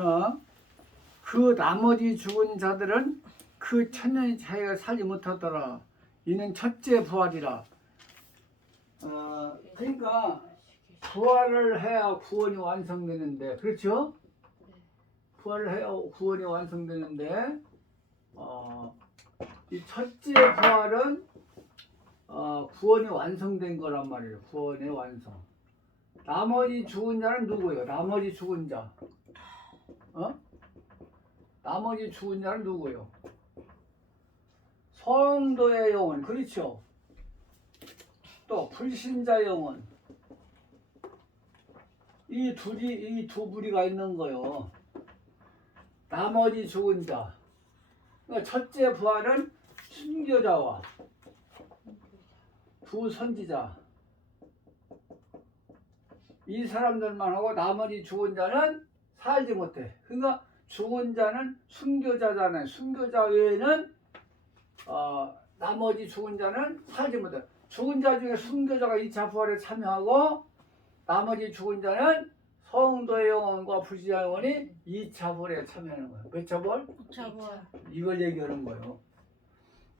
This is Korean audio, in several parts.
자, 그 나머지 죽은 자들은 그 천년의 차이가 살지 못하더라. 이는 첫째 부활이라. 그러니까 부활을 해야 구원이 완성되는데, 그렇죠? 부활을 해야 구원이 완성되는데, 이 첫째 부활은 구원이 완성된 거란 말이에요. 구원의 완성. 나머지 죽은 자는 누구예요? 나머지 죽은 자. 나머지 죽은 자는 누구예요? 성도의 영혼, 그렇죠? 또 불신자 영혼. 이 두 부류가 있는 거요. 나머지 죽은 자. 그러니까 첫째 부활은 순교자와 두 선지자. 이 사람들만 하고 나머지 죽은 자는 살지 못해. 그러니까 죽은 자는 순교자잖아요. 순교자 외에는 나머지 죽은 자는 살지 못해. 죽은 자 중에 순교자가 2차 부활에 참여하고 나머지 죽은 자는 성도의 영혼과 불신자 영혼이 2차 부활에 참여하는 거예요. 몇 차 부활? 2차 부활. 이걸 얘기하는 거예요.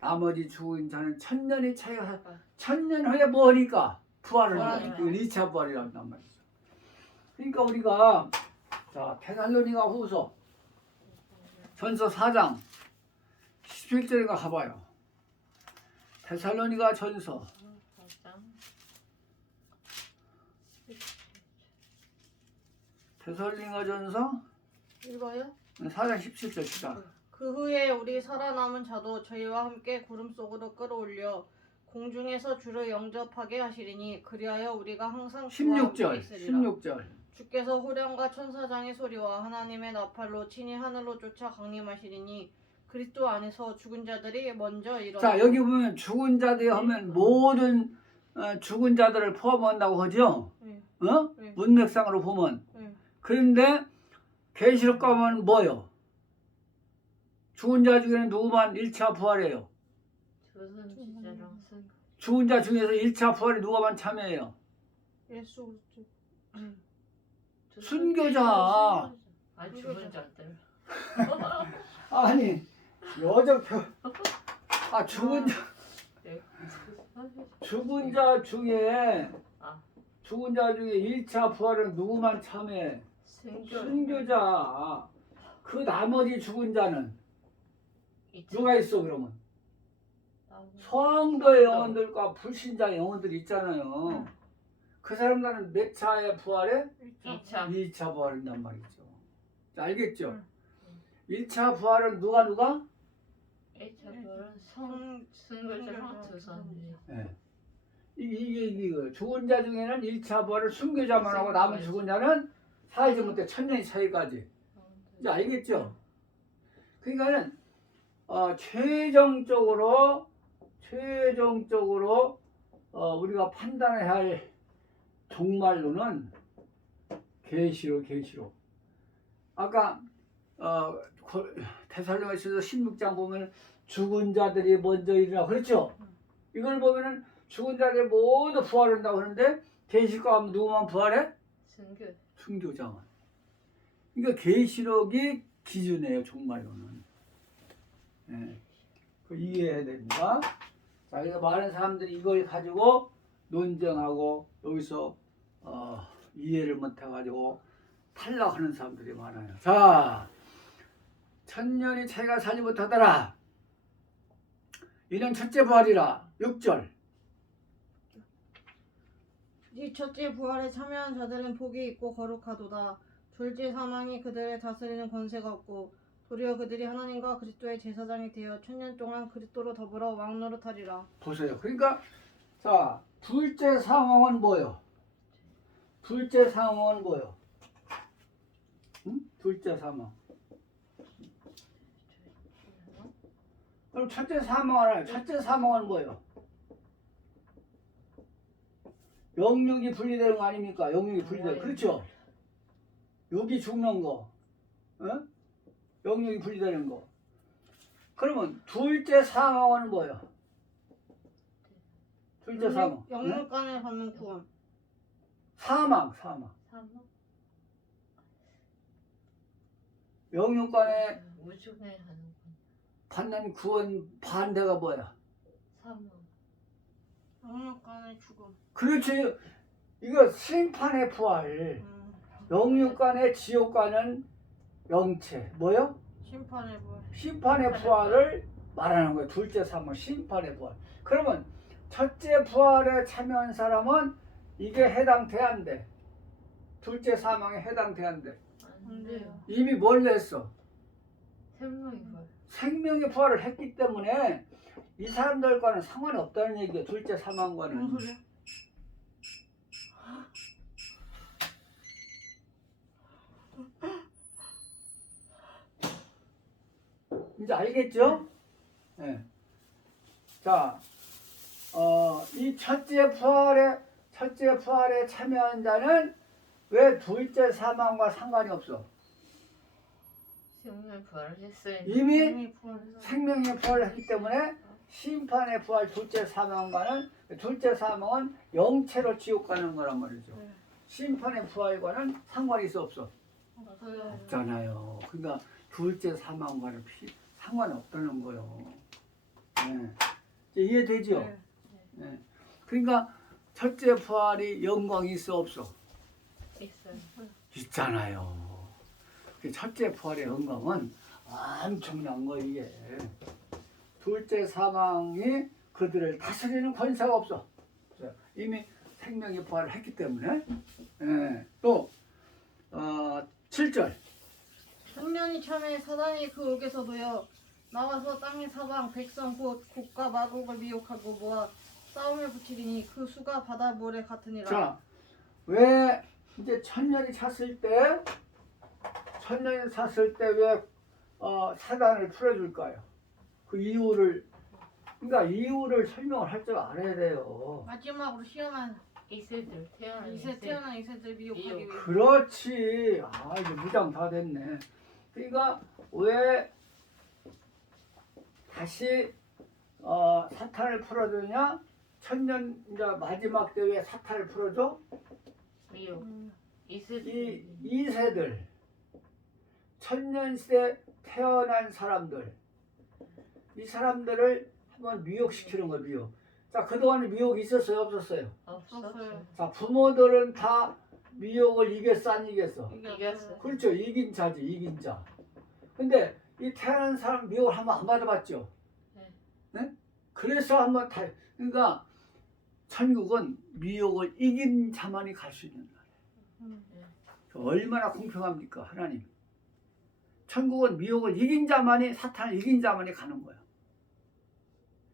나머지 죽은 자는 천년의 차이가 천년 후에 뭐니까 부활을 하는 거예요. 이걸 2차 부활이란단 말이죠. 그러니까 우리가 자 테살로니가 후서 전서 4장 17절에 가봐요. 테살로니가 전서 테살로니가 전서 읽어요? 4장 17절 시작. 그 후에 우리 살아남은 자도 저희와 함께 구름 속으로 끌어올려 공중에서 주를 영접하게 하시리니 그리하여 우리가 항상 주와 함께 16절 있으리라. 16절 주께서 후련과 천사장의 소리와 하나님의 나팔로 친히 하늘로 쫓아 강림하시리니 그리스도 안에서 죽은 자들이 먼저 일어나. 자 여기 보면 죽은 자들이 하면 모든 죽은 자들을 포함한다고 하죠. 네. 네. 문맥상으로 보면. 네. 그런데 계시록 가면 뭐요? 죽은 자 중에는 누구만 1차 부활해요? 죽은 자 중에서 1차 부활에 누가만 참여해요? 예수 그리스도. 순교자. 아니 죽은 자들. 아니 여정표 죽은 자 죽은 자 중에 죽은 자 중에 1차 부활은 누구만 참여해? 순교자. 그 나머지 죽은 자는 누가 있어 그러면? 성도의 영혼들과 불신자 영혼들이 있잖아요. 그 사람들은 몇 차의 부활에? 2차 부활한단 말이죠. 자, 알겠죠? 1차 부활은 누가? 1차 부활은 순교자랑 두 선지. 네. 이게 죽은 자 중에는 1차 부활을 순교자만 하고 남은 죽은 자는 살지 못해 천년의 차이까지. 이제 알겠죠? 그러니까는 최종적으로 우리가 판단해야 할 종말로는 계시록. 아까 데살로니가서 16장 보면 죽은 자들이 먼저 일어나 그렇죠? 이걸 보면은 죽은 자들이 모두 부활한다고 하는데 계시록 가면 누구만 부활해? 순교자만. 그러니까 계시록이 기준이에요 종말로는. 네. 이해해야 됩니다. 자, 그래서 많은 사람들이 이걸 가지고 논쟁하고 여기서 이해를 못해가지고 탈락하는 사람들이 많아요. 자, 천년이 차이가 살지 못하더라. 이는 첫째 부활이라. 6절. 이 첫째 부활에 참여한 자들은 복이 있고 거룩하도다. 둘째 사망이 그들을 다스리는 권세가 없고 도리어 그들이 하나님과 그리스도의 제사장이 되어 천년 동안 그리스도로 더불어 왕노릇하리라. 보세요. 그러니까 자, 둘째 사망은 뭐요? 둘째 사망은 뭐요? 응? 둘째 사망. 그럼 첫째 사망은 알아요. 첫째 사망은 뭐요? 영육이 분리되는 거 아닙니까? 영육이 분리되는 거. 그렇죠? 여기 죽는 거. 영육이 분리되는 거. 그러면 둘째 사망은 뭐예요? 둘째 사망. 영육간에 받는 구원. 사망. 영육간에 우주에 하는 건 받는 구원 반대가 뭐야? 사망. 영육간의 죽음. 그렇지. 이거 심판의 부활. 영육간의 지옥 가는 영체. 뭐요? 심판의 부활. 심판의 부활을 말하는 거예요. 둘째 사망 심판의 부활. 그러면 첫째 부활에 참여한 사람은 이게 해당돼 안 돼? 둘째 사망에 해당돼 안 돼? 안 돼요. 이미 뭘 했어? 생명이 뭘? 생명의 부활을 했기 때문에 이 사람들과는 상관이 없다는 얘기예요. 둘째 사망과는. 무슨 소리야? 이제 알겠죠? 네. 자, 이 첫째 부활에 참여한 자는 왜 둘째 사망과 상관이 없어? 생명의 부활을 했어요. 이미 이미 부활해서. 생명의 부활을 했기 때문에 심판의 부활 둘째 사망과는 둘째 사망은 영체로 지옥 가는 거란 말이죠. 네. 심판의 부활과는 상관이 있어 없어? 없어요. 없잖아요. 그러니까 둘째 사망과는 상관이 없다는 거예요. 네. 이제 이해되죠? 네. 네. 그러니까 첫째 부활이 영광이 있어 없어? 있어요. 있잖아요. 그 첫째 부활의 영광은 엄청난 거 이게. 둘째 사망이 그들을 다스리는 권세가 없어. 이미 생명의 부활을 했기 때문에. 예. 또 7절. 청년이 참에 사단이 그 옥에서 놓여 나와서 땅의 사방 백성 곧 곡과 마곡을 미혹하고 모아 싸움을 붙이리니 그 수가 바다 모래 같으니라. 자, 왜 이제 천년이 찼을 때 왜 사단을 풀어줄까요? 그 이유를, 그러니까 이유를 설명을 할 줄 알아야 돼요. 마지막으로 시험한 이세들 태어난 태어난 이세들 미혹하기 위해. 그렇지. 이제 무장 다 됐네. 그러니까 왜 다시 사탄을 풀어주냐? 천년 이제 마지막 때 왜 사탄을 풀어줘? 미혹. 음. 이세들. 이 세들 천년 시대 태어난 사람들, 이 사람들을 한번 미혹시키는 거예요. 미혹. 자, 그동안에 미혹이 있었어요, 없었어요? 없었어요. 자, 부모들은 다 미혹을 이겼어, 안 이겼어? 이겼어요. 그렇죠. 이긴 자지, 이긴 자. 근데 이 태어난 사람 미혹을 한번 안 받아봤죠? 네. 네? 그래서 한번 그러니까 천국은 미혹을 이긴 자만이 갈 수 있는 나라예요. 얼마나 공평합니까, 하나님? 천국은 미혹을 이긴 자만이, 사탄을 이긴 자만이 가는 거예요.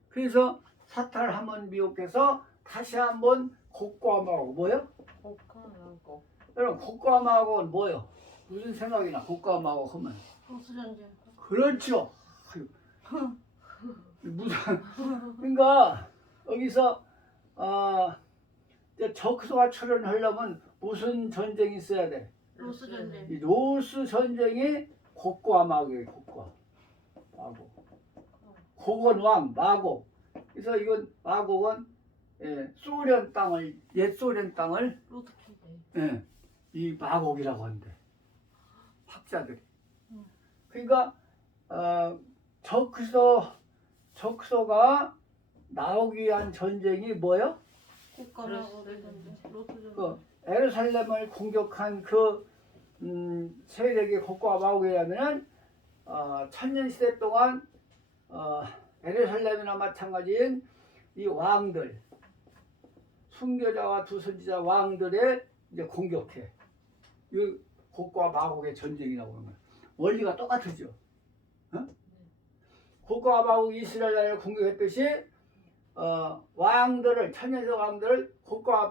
그래서 사탄을 한번 미혹해서 다시 한번 곡과 마곡. 뭐요? 곡하고 여러분, 곡과 마곡은 뭐요? 무슨 생각이 나? 곡과 마곡 하면. 보수전쟁. 그렇죠. 무슨 그러니까 여기서 이제 적수가 출현하려면 무슨 전쟁이 있어야 돼? 로스 전쟁. 이 로스 전쟁이 곡과 마곡이에요. 곡과 마곡. 곡은 왕, 마곡. 그래서 이건 마곡은 소련 땅을, 옛 소련 땅을 로스키. 이 마곡이라고 하는데 학자들이. 그러니까 적소가 나오기 위한 전쟁이 뭐요? 국가라고 전쟁. 로스 전쟁. 그 예루살렘을 공격한 세력의 곡과 마곡이라면은 천년 시대 동안 예루살렘이나 마찬가지인 이 왕들, 순교자와 두 선지자 왕들의 이제 공격해. 이 곡과 마곡의 전쟁이라고 하는 거예요. 원리가 똑같으죠. 곡과 마곡 이스라엘 나라를 공격했듯이 왕들을, 천년의 왕들을 곡과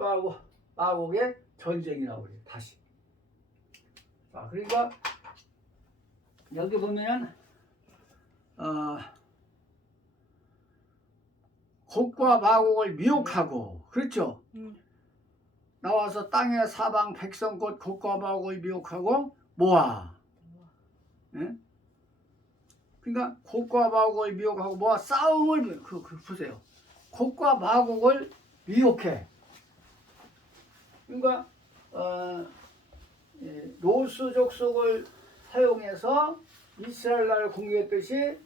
마곡의 전쟁이라고 그래요. 다시. 자, 그러니까 여기 보면 곡과 마곡을 미혹하고, 그렇죠? 나와서 땅의 사방 백성 곧 곡과 마곡을 미혹하고 모아. 예? 그러니까 곡과 마곡을 미혹하고 모아 싸움을 보세요. 곡과 마곡을 미혹해. 그러니까 로스 족속을 허용해서 이스라엘 나라를 공격했듯이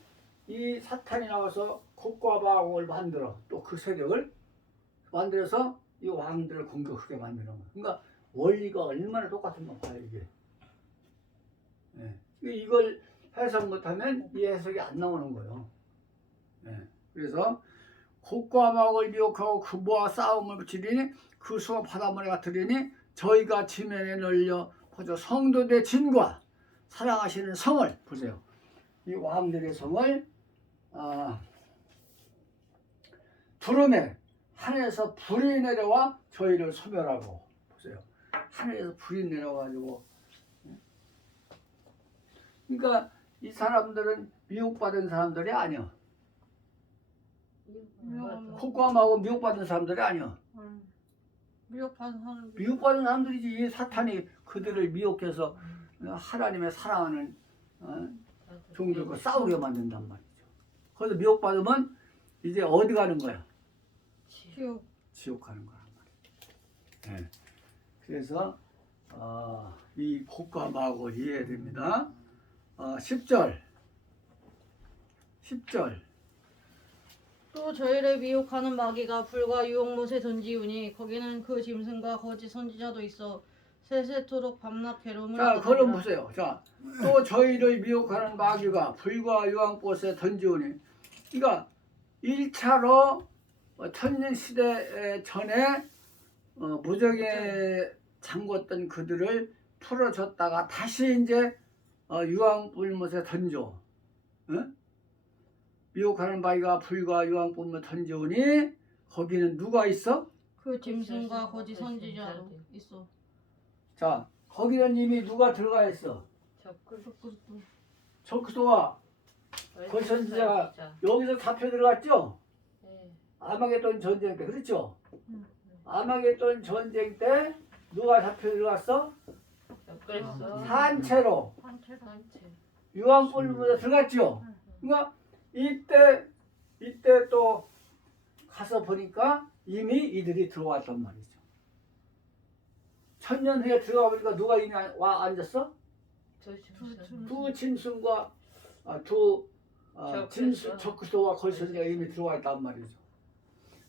이 사탄이 나와서 곡과 마곡을 만들어 또 그 세력을 만들어서 이 왕들을 공격하게 만드는 거예요. 그러니까 원리가 얼마나 똑같은가 봐요 이게. 예. 이걸 해석 못하면 이 해석이 안 나오는 거예요. 예. 그래서 곡과 마곡을 미혹하고 그보와 싸움을 붙이리니 그 수가 바닷물에 같으리니 저희가 지면에 널려 보죠. 성도들의 진과 사랑하시는 성을 보세요. 이 왕들의 성을 두름에 하늘에서 불이 내려와 저희를 소멸하고 보세요. 하늘에서 불이 내려와가지고 그러니까 이 사람들은 미혹받은 사람들이 아니야. 곡과 마곡 미혹받은 사람들이 아니야. 미혹받은 사람. 미혹받은 사람들이지. 이 사탄이 그들을 미혹해서 하나님의 사랑하는 종들과 싸우게 만든단 말이죠. 거기서 미혹받으면 이제 어디 가는 거야? 지옥. 지옥 가는 거란 말이에요. 네. 그래서 이 곡과 마곡을 이해해야 됩니다. 10절 또 저희를 미혹하는 마귀가 불과 유혹못에 던지우니 거기는 그 짐승과 거짓 선지자도 있어 세세토록 밤낮 괴로움을 자, 그럼 받으리라. 보세요. 자, 또 저희를 미혹하는 마귀가 불과 유황꽃에 던지오니. 그러니까 1차로 천년시대 전에 무적에 잠궜던 그들을 풀어줬다가 다시 이제 유황불못에 던져. 응? 미혹하는 마귀가 불과 유황불못에 던지오니 거기는 누가 있어? 그 짐승과 거짓 선지자도 있어. 자, 거기는 이미 누가 들어가 있어? 적그리스도와 거짓 선지자가 여기서 잡혀 들어갔죠? 아마겟돈 전쟁 때 그렇죠? 아마겟돈 전쟁 때 누가 잡혀 들어갔어? 산채로 유황불문에 들어갔죠? 그러니까 이때 또 가서 보니까 이미 이들이 들어왔단 말이죠. 천년 후에 들어가 보니까 누가 이미 와 앉았어? 두 짐승과 적그리스도와 거짓 선지자가 이미 들어와 있단 말이죠.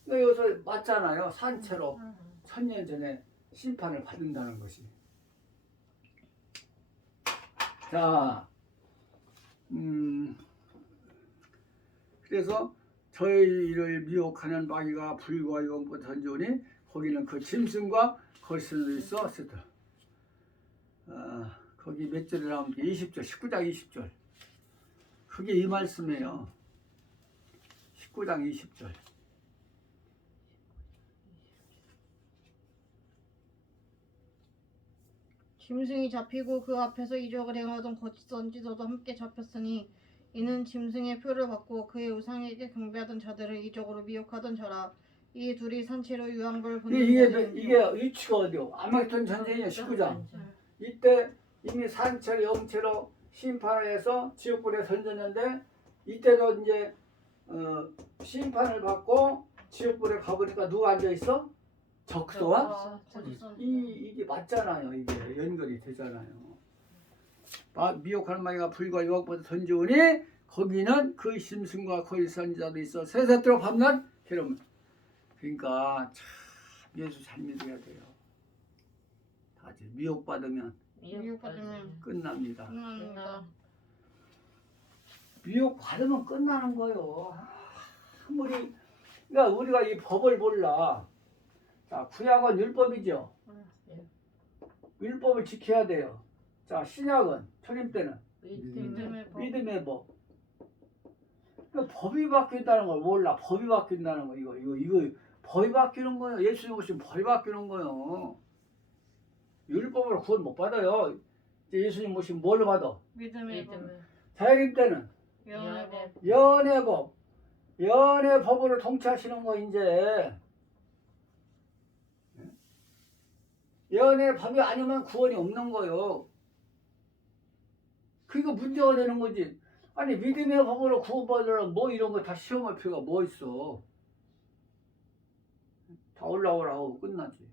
그러니까 여기서 맞잖아요. 산채로 천년 전에 심판을 받는다는 것이. 자, 그래서 저희를 미혹하는 마귀가 불과 유황불 던져오니 거기는 그 짐승과 거짓 선지자도 있어. 거기 몇 절에 나오는 게 20절, 19장 20절. 그게 이 말씀이에요. 19장 20절. 짐승이 잡히고 그 앞에서 이적을 행하던 거짓 선지자도 함께 잡혔으니 이는 짐승의 표를 받고 그의 우상에게 경배하던 자들을 이적으로 미혹하던 자라. 이 둘이 산채로 유황불 붙는 이게 위치가 어디요? 아마겟돈 전쟁이요. 19장. 이때 이미 산채로 영채로 심판해서 지옥불에 던졌는데 이때도 이제 심판을 받고 지옥불에 가보니까 누가 앉아 있어? 적그리스도와 이게 맞잖아요. 이게 연결이 되잖아요. 미혹하는 마귀가 불과 유황불에 던져오니 거기는 그 짐승과 거짓 선지자도 있어 세세토록 밤낮 괴로움. 그러니까 참 예수 잘 믿어야 돼요. 다들 미혹받으면 끝납니다. 미혹받으면 끝나는 거예요. 아무리 그러니까 우리가 이 법을 몰라. 자, 구약은 율법이죠. 율법을 지켜야 돼요. 자, 신약은 초림 때는 믿음의 법. 그러니까 법이 바뀐다는 걸 몰라. 법이 바뀐다는 거 이거 법이 바뀌는 거예요. 예수님 오시면 법이 바뀌는 거예요. 율법으로 구원 못 받아요. 이제 예수님 오시면 뭘로 받아? 믿음의 법. 자연임 때는 연애법. 연애법으로 통치하시는 거 이제. 연애법이 아니면 구원이 없는 거예요. 그러니까 문제가 되는 거지. 아니 믿음의 법으로 구원받으려면 뭐 이런 거 다 시험할 필요가 뭐 있어. 다 올라오라고 끝나지.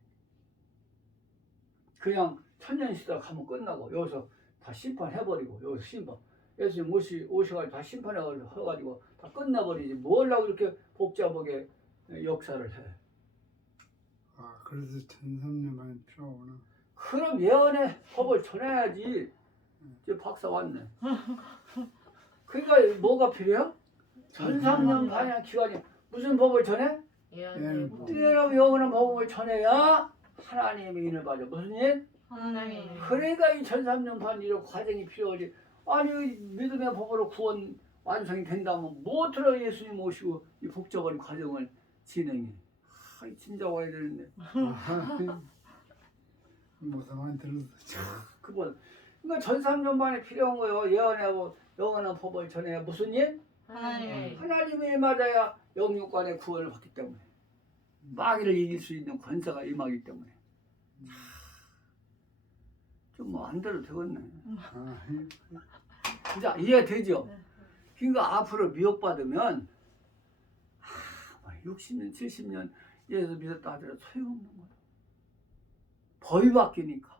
그냥 천년시대 가면 끝나고 여기서 다 심판해버리고 여기서 심판 예수님 오셔가지고 다 심판해가지고 다 끝나버리지 뭘 하고 이렇게 복잡하게 역사를 해. 아, 그래서 1300만이 필요하구나. 그럼 예언의 법을 전해야지. 이제 박사 왔네. 그러니까 뭐가 필요해요? 1300년 반의 기간이 무슨 법을 전해? 예언의 법. 뛰어난 영원한 법을 전해야 하나님의 인을 받아. 무슨 일? 하나님. 그러니까 이 1300년 반 이런 과정이 필요하지. 아니 믿음의 법으로 구원 완성이 된다면 무엇으로 예수님 오시고 이 복잡한 과정을 진행해. 진짜 와야 되는데. 모사만 들어서 참. 그건 그러니까 1300년 만에 필요한 거예요. 예언하고 영원한 법을 전해야 무슨 일? 하나님. 하나님의 일 맞아야 영육간의 구원을 받기 때문에 마귀를 이길 수 있는 권세가 임하기 때문에 좀 뭐 안 들어도 되겠네. 아, 진짜 이해되죠? 그러니까 앞으로 미혹받으면 60년 70년 예수 믿었다 하더라도 소용없는 거야. 법이 바뀌니까.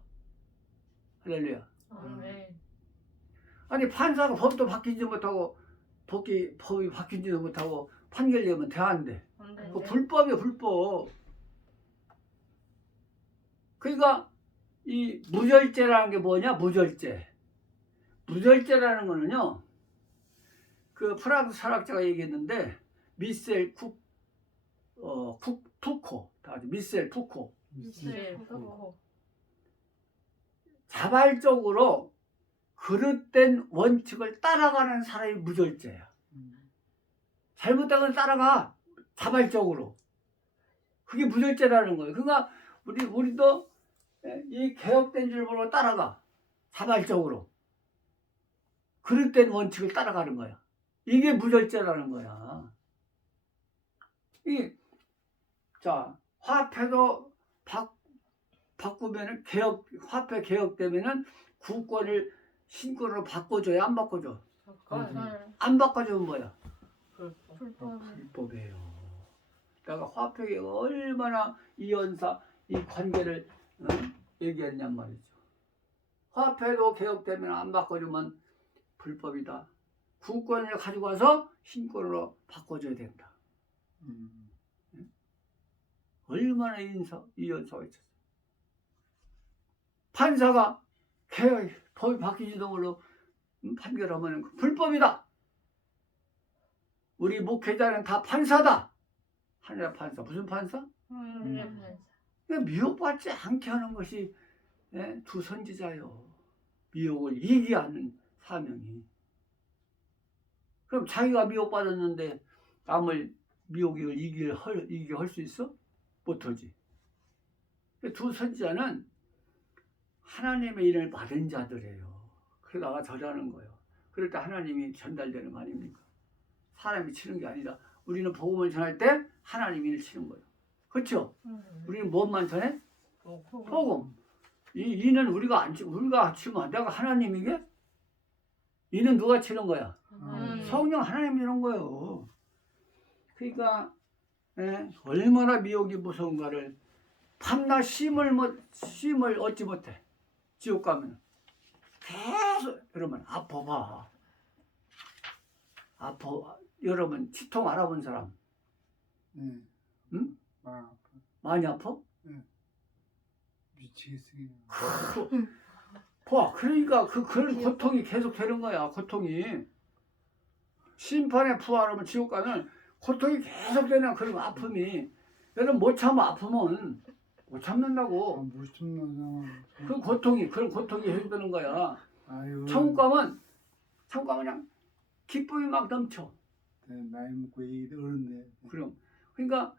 할렐루야. 아멘. 아니 판사가 법도 바뀌지 못하고 법이 바뀌지도 못하고 판결 내면 돼 안 돼? 안 돼. 그 불법이야 불법. 그러니까 이 무절제라는 게 뭐냐? 무절제. 무절제라는 거는요. 그 프랑스 철학자가 얘기했는데 미셀 푸코, 미셀 푸코. 미셀 푸코. 자발적으로 그릇된 원칙을 따라가는 사람이 무절제야. 잘못된 건 따라가. 자발적으로. 그게 무절제라는 거예요. 그러니까 우리도 이 개혁된 줄 모르고 따라가. 자발적으로. 그릇된 원칙을 따라가는 거야. 이게 무절제라는 거야. 자, 화폐도 바꾸면은 화폐 개혁되면은 구권을 신권으로 바꿔줘야 안 바꿔줘. 안 바꿔주면 뭐야? 불법. 불법이에요. 내가 화폐 개혁 얼마나 이 연사 이 관계를 얘기했냔 말이죠. 화폐도 개혁되면 안 바꿔주면 불법이다. 구권을 가지고 와서 신권으로 바꿔줘야 된다. 얼마나 이 연사가 있었어. 판사가 법이 바뀌지도 모르고 판결하면 불법이다. 우리 목회자는 다 판사다. 하늘의 판사. 무슨 판사? 미혹받지 않게 하는 것이 두 선지자요. 미혹을 이기게 하는 사명이. 그럼 자기가 미혹받았는데 남을 미혹을 이기게 할 수 있어? 못하지. 두 선지자는 하나님의 일을 받은 자들이에요. 그러다가 저자는 거예요. 그럴 때 하나님이 전달되는 거 아닙니까? 사람이 치는 게 아니라 우리는 복음을 전할 때 하나님이 일을 치는 거예요. 그렇죠? 우리는 무엇만 전해? 복음. 이는 우리가 치면 내가 하나님이게? 이는 누가 치는 거야? 성령 하나님이 이런 거예요. 그러니까 얼마나 미혹이 무서운가를 밤낮 쉼을 얻지 못해. 지옥 가면 계속 여러분 아파. 여러분 치통 알아본 사람 네. 응? 아, 많이 아파? 미치겠어요. 봐, 그러니까 그런 고통이 계속 되는 거야. 고통이 심판에 부활하면 지옥 가면 고통이 계속 되는 그런 아픔이. 여러분 못 참아 아프면 못 참는다고. 무슨 그런 고통이 해주는 거야. 아유. 천국 가면 그냥 기쁨이 막 넘쳐. 나이 먹고 얘기 어른데. 그럼 그러니까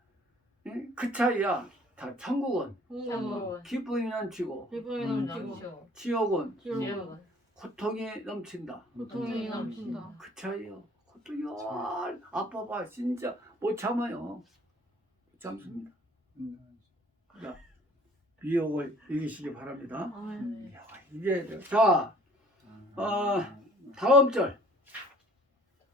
그 차이야. 다 천국은 천국은 기쁨이 넘치고 기쁨이 넘치고 지옥은 지옥은 고통이 넘친다. 고통이 넘친다. 그 차이요. 고통이 아파봐 진짜 못 참아요. 못 참습니다. 자, 미혹을 이기시기 바랍니다. 아멘. 이게 자 다음 절.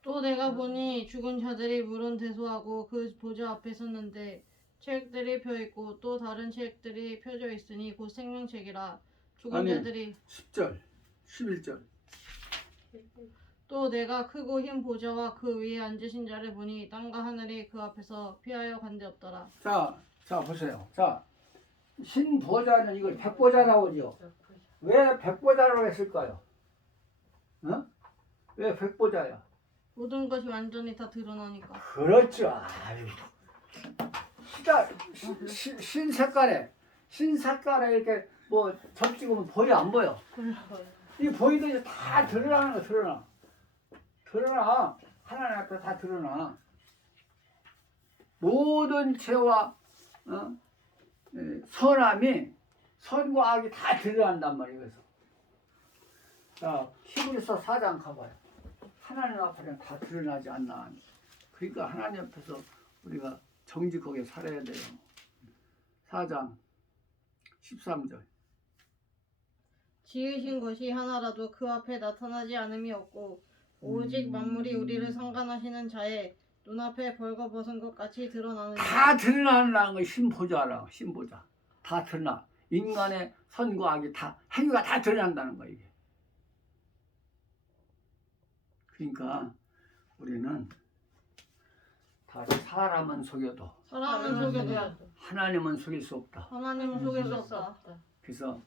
또 내가 보니 죽은 자들이 물은 대소하고 그 보좌 앞에 섰는데 책들이 펴 있고 또 다른 책들이 펴져 있으니 곧 생명책이라. 죽은 아니, 자들이 10절 11절. 또 내가 크고 흰 보좌와 그 위에 앉으신 자를 보니 땅과 하늘이 그 앞에서 피하여 간데없더라. 자 보세요. 자, 신 보좌는 이걸 백보좌라고 하죠. 왜 백보좌라고 했을까요? 어? 왜 백보좌야? 모든 것이 완전히 다 드러나니까. 그렇죠. 아유. 신 색깔에 이렇게 뭐 접찍으면 보여 안 보여? 이 보이듯이 다 드러나는 거 드러나. 하나님 앞에 다 드러나. 모든 죄와 선함이 선과 악이 다 드러난단 말이에요. 그래서 자, 히브리서 4장 가봐요. 하나님 앞에는 다 드러나지 않나. 그러니까 하나님 앞에서 우리가 정직하게 살아야 돼요. 4장 13절. 지으신 것이 하나라도 그 앞에 나타나지 않음이 없고 오직 만물이 우리를 상관하시는 자의 눈앞에 벌거벗은 것 같이 드러나느니라. 다 드러나는 거 신보자라. 신보자. 다 드러나. 인간의 선과 악이 다 행위가 다 드러난다는 거야 이게. 그러니까 우리는 다른 사람은 속여도 사람은 속여도 하나님은 속일 수 없다. 하나님은 속일 수 없다. 그래서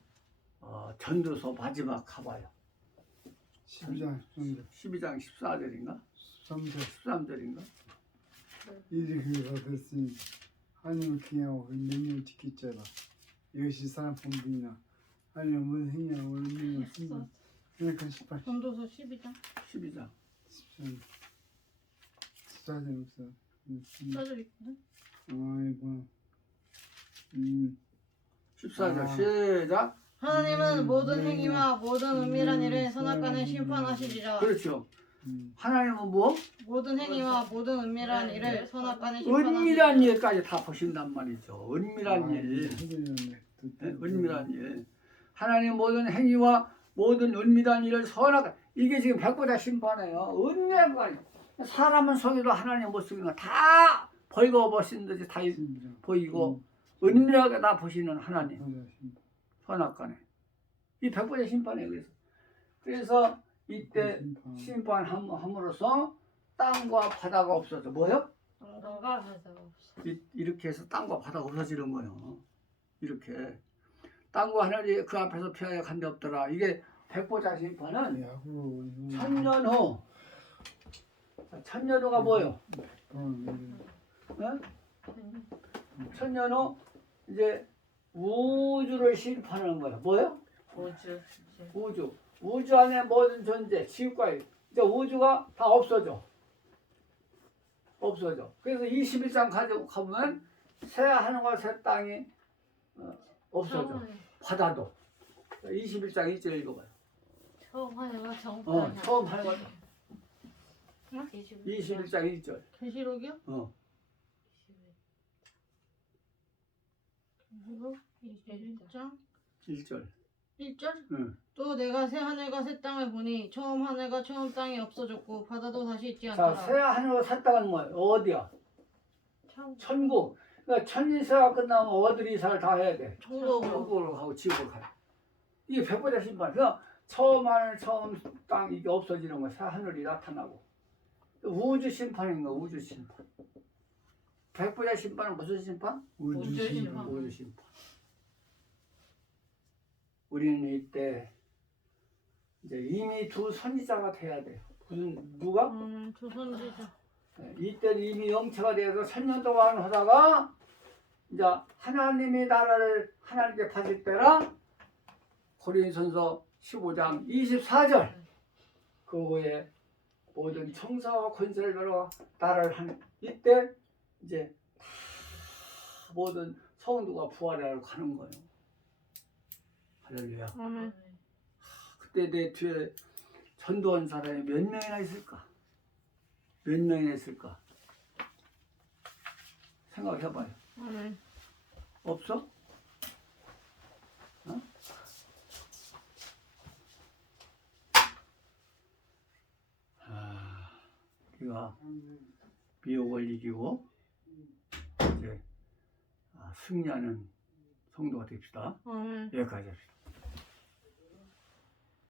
전도서 마지막 가봐요. 12장 12장 14절인가? 13절 13절인가? 이제 그가 됐으니 하나님을 기하고 그 명령을 지키자라. 이것이 사람 본분이나 하나님은 무슨 행위하고 의미가 없습니다. 생각한 18, 전도서 12장 12장 14절 14절 없어. 14절 있거든. 아이고 14절 시작. 하나님은 모든 네. 행위와 모든 은밀한 일을 선악간에 심판하시리라. 그렇죠. 하나님은 뭐? 모든 행위와 모든 은밀한 일을 선악간에 은밀한 심판하시리라. 일까지 다 보신단 말이죠. 은밀한 일. 네, 은밀한 일. 하나님 모든 행위와 모든 은밀한 일을 선악. 이게 지금 백보자 심판이에요. 은밀한 거 아니에요. 사람은 속여도 하나님 못 속이는 거 다 벌거벗은 듯이 다 보이고 은밀하게 다 보시는 하나님. 선악간에. 이 백보자 심판이에요. 그래서 이때 심판함으로써 땅과 바다가 없어져. 뭐요? 너가 하자 없어. 이렇게 해서 땅과 바다가 없어지는 거예요. 이렇게. 땅과 하늘이 그 앞에서 피하여 간데 없더라. 이게 백보자 심판은 천년 후. 천년 후가 뭐예요? 천년 후 이제 우주를 심판하는 거예요. 뭐예요? 우주. 우주 안에 모든 존재, 지구가 이제 우주가 다 없어져. 그래서 21장 가보면 새 하늘과 새 땅이 없어져. 바다도. 21장 1절 읽어봐요. 처음 하는 거 정말. 처음 하는 거 21장 1절. 계시록이요? 계시록 21장 1절. 1절? 응. 또 내가 새 하늘과 새 땅을 보니 처음 하늘과 처음 땅이 없어졌고 바다도 다시 있지 자, 않더라. 새 하늘과 새 땅은 뭐예요? 어디야? 천국. 그러니까 천리세가 끝나면 어디로 이사를 다 해야 돼? 천국으로 가고 지옥으로 가요. 이게 백보자 심판. 그러니까 처음 하늘, 처음 땅 이게 없어지는 거야. 새 하늘이 나타나고. 우주 심판인 거야. 우주 심판. 백보자 심판은 무슨 심판? 우주 심판. 우주 심판. 우리는 이때 이제 이미 두 선지자가 돼야 돼요. 누가? 두 선지자. 이때는 이미 영체가 되어서 1000년 동안 하다가 이제 하나님이 나라를 하나님께 받을 때라 고린도전서 15장 24절 그 후에 모든 청사와 권세를 걸어 나라를 하는 이때 이제 다 모든 성도가 부활하러 가는 거예요. 할렐루야. 아멘. 그때 내 뒤에 전도한 사람이 몇 명이나 있을까? 몇 명이나 있을까? 생각해봐요. 아멘. 없어? 어? 우리가 미혹을 이기고 이제 승리하는 성도가 됩시다. 아멘. 여기까지 합시다.